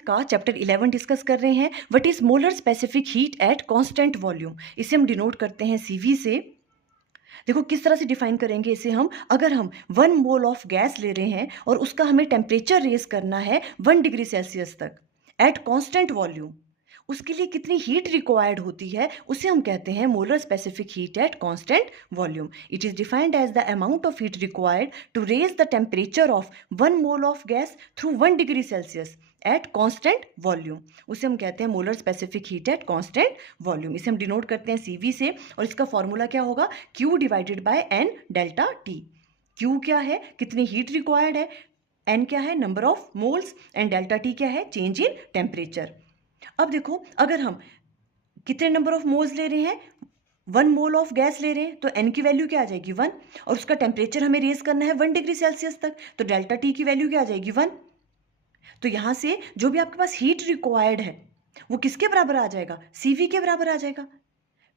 का chapter 11 discuss कर रहे हैं। What is molar specific heat at constant volume. इसे हम डिनोट करते हैं सीवी से। देखो किस तरह से डिफाइन करेंगे इसे हम। अगर हम 1 मोल ऑफ गैस ले रहे हैं और उसका हमें टेम्परेचर रेज करना है 1 डिग्री सेल्सियस तक एट कांस्टेंट वॉल्यूम, उसके लिए कितनी हीट रिक्वायर्ड होती है उसे हम कहते हैं molar specific heat at constant volume. It is defined as the amount of heat required to raise the temperature of 1 mole of gas through 1 degree Celsius at constant volume. उसे हम कहते हैं molar specific heat at constant volume. इसे हम denote करते हैं CV से और इसका फॉर्मूला क्या होगा, Q divided by N delta T। Q क्या है, कितनी हीट रिक्वायर्ड है, N क्या है, number of moles, and delta T क्या है, चेंज इन टेम्परेचर। अब देखो अगर हम कितने नंबर ऑफ मोल्स ले रहे हैं, 1 मोल ऑफ गैस ले रहे हैं तो N की वैल्यू क्या आ जाएगी 1, और उसका टेम्परेचर हमें रेज करना है 1 डिग्री सेल्सियस तक, तो डेल्टा T की वैल्यू क्या आ जाएगी 1। तो यहां से जो भी आपके पास हीट रिक्वायर्ड है वो किसके बराबर आ जाएगा, CV के बराबर आ जाएगा।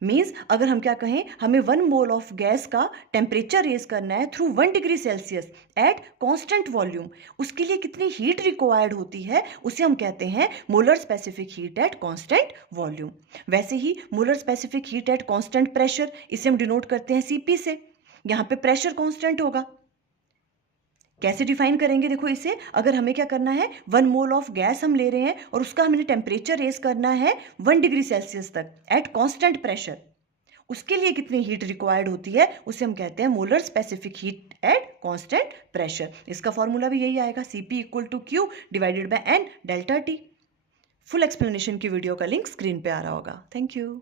मीन्स अगर हम क्या कहें, हमें 1 मोल ऑफ गैस का टेम्परेचर रेज करना है through 1 degree Celsius at constant volume, उसके लिए कितनी हीट रिक्वायर्ड होती है उसे हम कहते हैं molar specific heat at constant volume. वैसे ही molar specific heat at constant pressure, इसे हम डिनोट करते हैं CP से। यहां पे प्रेशर कांस्टेंट होगा। कैसे डिफाइन करेंगे, देखो इसे, अगर हमें क्या करना है 1 मोल ऑफ गैस हम ले रहे हैं और उसका हमें टेम्परेचर रेज करना है 1 डिग्री सेल्सियस तक एट कांस्टेंट प्रेशर, उसके लिए कितनी हीट रिक्वायर्ड होती है उसे हम कहते हैं molar specific heat at constant pressure. इसका फॉर्मूला भी यही आएगा, CP equal to Q divided by N delta T। Full explanation की वीडियो का लिंक स्क्रीन पे आ रहा होगा। Thank you.